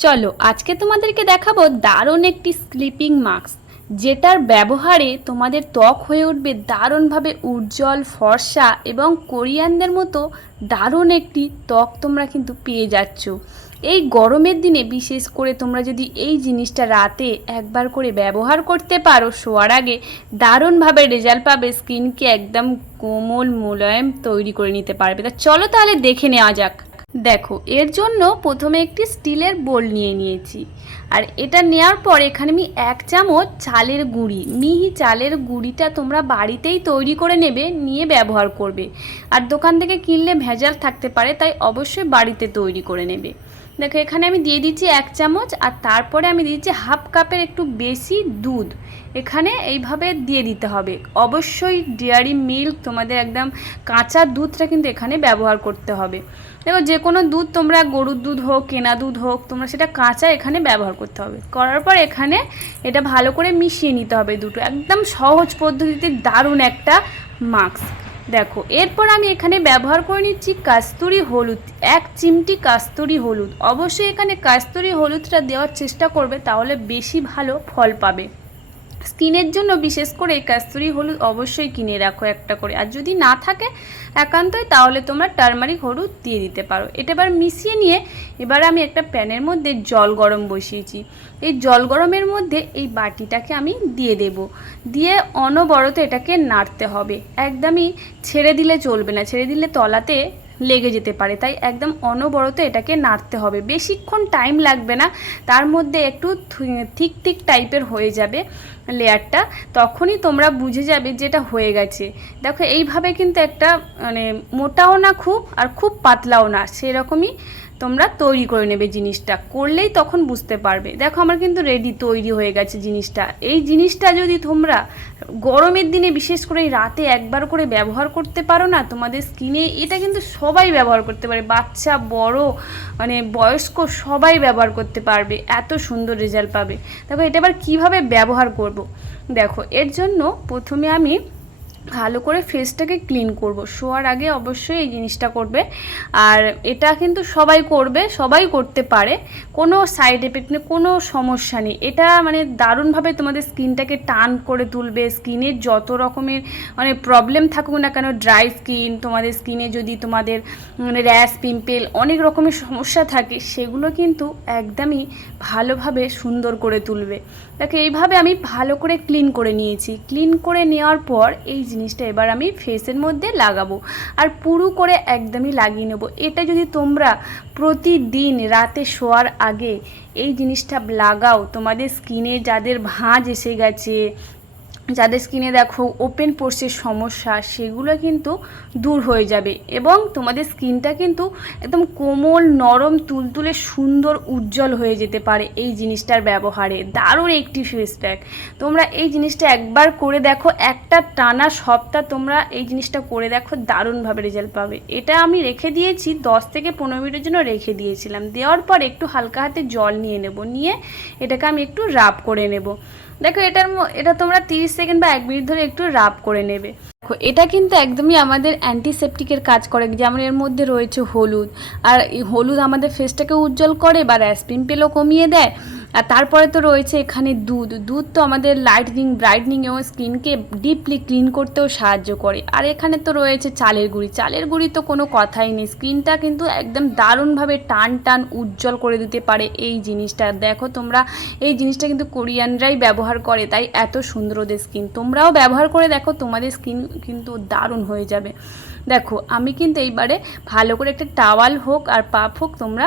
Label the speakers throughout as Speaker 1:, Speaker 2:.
Speaker 1: চলো, আজকে তোমাদেরকে দেখাবো দারুণ একটি স্লিপিং মাস্ক যেটার ব্যবহারে তোমাদের ত্বক হয়ে উঠবে দারুণভাবে উজ্জ্বল, ফর্সা এবং কোরিয়ানদের মতো দারুণ একটি ত্বক তোমরা কিন্তু পেয়ে যাচ্ছ। এই গরমের দিনে বিশেষ করে তোমরা যদি এই জিনিসটা রাতে একবার করে ব্যবহার করতে পারো, শোয়ার আগে দারুণভাবে রেজাল্ট পাবে স্কিনকে একদম কোমল মোলায়েম তৈরি করে নিতে পারবে। তা চলো তাহলে দেখে নেওয়া যাক। দেখো, এর জন্য প্রথমে একটি স্টিলের বোল নিয়ে নিয়েছি। আর এটা নেওয়ার পর এখানে আমি এক চামচ চালের গুঁড়ি, মিহি চালের গুঁড়িটা তোমরা বাড়িতেই তৈরি করে নেবে, নিয়ে ব্যবহার করবে। আর দোকান থেকে কিনলে ভেজাল থাকতে পারে, তাই অবশ্যই বাড়িতে তৈরি করে নেবে। দেখো, এখানে আমি দিয়ে দিচ্ছি এক চামচ আর তারপরে আমি দিচ্ছি হাফ কাপের একটু বেশি দুধ। এখানে এইভাবে দিয়ে দিতে হবে। অবশ্যই ডেয়ারি মিল্ক তোমাদের একদম কাঁচা দুধটা কিন্তু এখানে ব্যবহার করতে হবে। দেখো, যে কোনো দুধ তোমরা গরুর দুধ হোক, কেনা দুধ হোক, তোমরা সেটা কাঁচা এখানে ব্যবহার করতে হবে। করার পর এখানে এটা ভালো করে মিশিয়ে নিতে হবে দুটো। একদম সহজ পদ্ধতিতে দারুণ একটা মাস্ক। দেখো, এরপর আমি এখানে ব্যবহার করে নিচ্ছি কাস্তুরি হলুদ, এক চিমটি কাস্তুরি হলুদ। অবশ্যই এখানে কাস্তুরি হলুদটা দেওয়ার চেষ্টা করবে, তাহলে বেশি ভালো ফল পাবে। স্কিনের জন্য বিশেষ করে এই কাস্তুরি হলুদ অবশ্যই কিনে রাখো একটা করে। আর যদি না থাকে একান্তই, তাহলে তোমরা টার্মারিক হলুদ দিয়ে দিতে পারো। এটা এবার মিশিয়ে নিয়ে এবার আমি একটা প্যানের মধ্যে জল গরম বসিয়েছি। এই জল গরমের মধ্যে এই বাটিটাকে আমি দিয়ে দেব। দিয়ে অনবরত এটাকে নাড়তে হবে। একদমই ছেড়ে দিলে চলবে না। ছেড়ে দিলে তলাতে লেগে যেতে পারে। তাই একদম অনবরত এটাকে নাড়তে হবে। বেশিক্ষণ টাইম লাগবে না। তার মধ্যে একটু থিক থিক টাইপের হয়ে যাবে লেয়ারটা। তখনই তোমরা বুঝে যাবে যেটা হয়ে গেছে। দেখো, এইভাবে কিন্তু একটা মানে মোটাও না খুব আর খুব পাতলাও না। সেরকমই তোমরা তৈরি করে নেবে জিনিসটা। করলেই তখন বুঝতে পারবে। দেখো আমার কিন্তু রেডি তৈরি হয়ে গেছে জিনিসটা। এই জিনিসটা যদি তোমরা গরমের দিনে বিশেষ করে রাতে একবার করে ব্যবহার করতে পারো না, তোমাদের স্কিনে এটা কিন্তু সবাই ব্যবহার করতে পারে। বাচ্চা, বড় মানে বয়স্ক সবাই ব্যবহার করতে পারবে। এত সুন্দর রেজাল্ট পাবে। দেখো এটা এবার কীভাবে ব্যবহার করব? দেখো, এর জন্য প্রথমে আমি ভালো করে ফেসটাকে ক্লিন করব। শোয়ার আগে অবশ্যই এই জিনিসটা করবে। আর এটা কিন্তু সবাই করবে, সবাই করতে পারে। কোনো সাইড এফেক্ট নেই, কোনো সমস্যা নেই। এটা মানে দারুণভাবে তোমাদের স্কিনটাকে টান করে তুলবে। স্কিনের যত রকমের মানে প্রবলেম থাকুক না কেন ড্রাই স্কিন তোমাদের স্কিনে যদি তোমাদের মানে র্যাশ পিম্পেল অনেক রকমের সমস্যা থাকে, সেগুলো কিন্তু একদমই ভালোভাবে সুন্দর করে তুলবে। দেখো, এইভাবে আমি ভালো করে ক্লিন করে নিয়েছি। ক্লিন করে নেওয়ার পর এই জিনিসটা এবার আমি ফেসের মধ্যে লাগাবো। আর পুরু করে একদমই লাগিয়ে নেব। এটা যদি তোমরা প্রতিদিন রাতে শোয়ার আগে এই জিনিসটা লাগাও, তোমাদের স্কিনে যাদের ভাঁজ এসে গেছে যাদের স্কিনে দেখো ওপেন পোর্সের সমস্যা, সেগুলো কিন্তু দূর হয়ে যাবে এবং তোমাদের স্কিনটা কিন্তু একদম কোমল, নরম, তুলতুলে, সুন্দর, উজ্জ্বল হয়ে যেতে পারে এই জিনিসটার ব্যবহারে। দারুণ একটি ফেস প্যাক তোমরা এই জিনিসটা একবার করে দেখো, একটা টানা সপ্তাহ তোমরা এই জিনিসটা করে দেখো, দারুণভাবে রেজাল্ট পাবে। এটা আমি রেখে দিয়েছি, দশ থেকে পনেরো মিনিটের জন্য রেখে দিয়েছিলাম। দেওয়ার পর একটু হালকা হাতে জল নিয়ে নেব, নিয়ে এটাকে আমি একটু রাব করে নেব। দেখো, এটার এটা তোমরা তিরিশ সেকেন্ড বা এক মিনিট ধরে একটু রাব করে নেবে। দেখো, এটা কিন্তু একদমই আমাদের অ্যান্টিসেপটিকের কাজ করে, যেমন এর মধ্যে রয়েছে হলুদ। আর এই হলুদ আমাদের ফেসটাকে উজ্জ্বল করে, বা র্যাশ পিম্পেলও কমিয়ে দেয়। আর তারপরে তো রয়েছে এখানে দুধ। দুধ তো আমাদের লাইটনিং ব্রাইটনিং এবং স্কিনকে ডিপলি ক্লিন করতেও সাহায্য করে। আর এখানে তো রয়েছে চালের গুঁড়ি। চালের গুঁড়ি তো কোনো কথাই নেই। স্কিনটা কিন্তু একদম দারুণভাবে টান টান, উজ্জ্বল করে দিতে পারে এই জিনিসটা। দেখো তোমরা, এই জিনিসটা কিন্তু কোরিয়ানরাই ব্যবহার করে, তাই এত সুন্দর ওদের স্কিন তোমরাও ব্যবহার করে দেখো, তোমাদের স্কিন কিন্তু দারুণ হয়ে যাবে। দেখো, আমি কিন্তু এইবারে ভালো করে একটা টাওয়াল হোক আর পাপ হোক তোমরা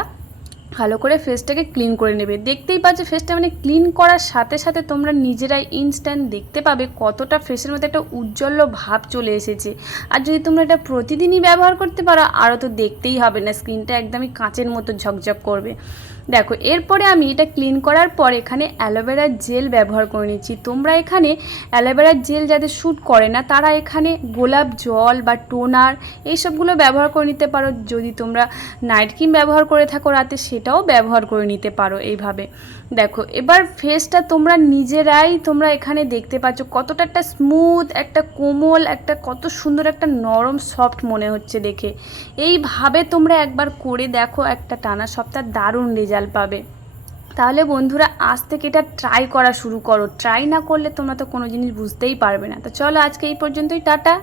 Speaker 1: ভালো করে ফেসটাকে ক্লিন করে নেবে। দেখতেই পাচ্ছ ফেসটা মানে ক্লিন করার সাথে সাথে তোমরা নিজেরাই ইনস্ট্যান্ট দেখতে পাবে কতটা ফেসের মধ্যে একটা উজ্জ্বল ভাব চলে এসেছে। আর যদি তোমরা এটা প্রতিদিনই ব্যবহার করতে পারো, আরও তো দেখতেই হবে না স্ক্রিনটা একদমই কাঁচের মতো ঝকঝক করবে। দেখো, এরপরে আমি এটা ক্লিন করার পর এখানে অ্যালোভেরার জেল ব্যবহার করে নিচ্ছি। তোমরা এখানে অ্যালোভেরার জেল যাদের শ্যুট করে না, তারা এখানে গোলাপ জল বা টোনার এইসবগুলো ব্যবহার করে নিতে পারো। যদি তোমরা নাইট ক্রিম ব্যবহার করে থাকো, রাতে সেটাও ব্যবহার করে নিতে পারো এইভাবে। দেখো, এবার ফেসটা তোমরা নিজেরাই তোমরা এখানে দেখতে পাচ্ছ কতটা একটা স্মুথ একটা কোমল, একটা কত সুন্দর, একটা নরম সফট মনে হচ্ছে দেখে। এইভাবে তোমরা একবার করে দেখো, একটা টানা সপ্তাহ দারুণ রেজাল্ট পাবে। তাহলে বন্ধুরা, আজ থেকে এটা ট্রাই করা শুরু করো। ট্রাই না করলে তোমরা তো কোনো জিনিস বুঝতেই পারবে না। তো চলো আজকে এই পর্যন্তই, টাটা।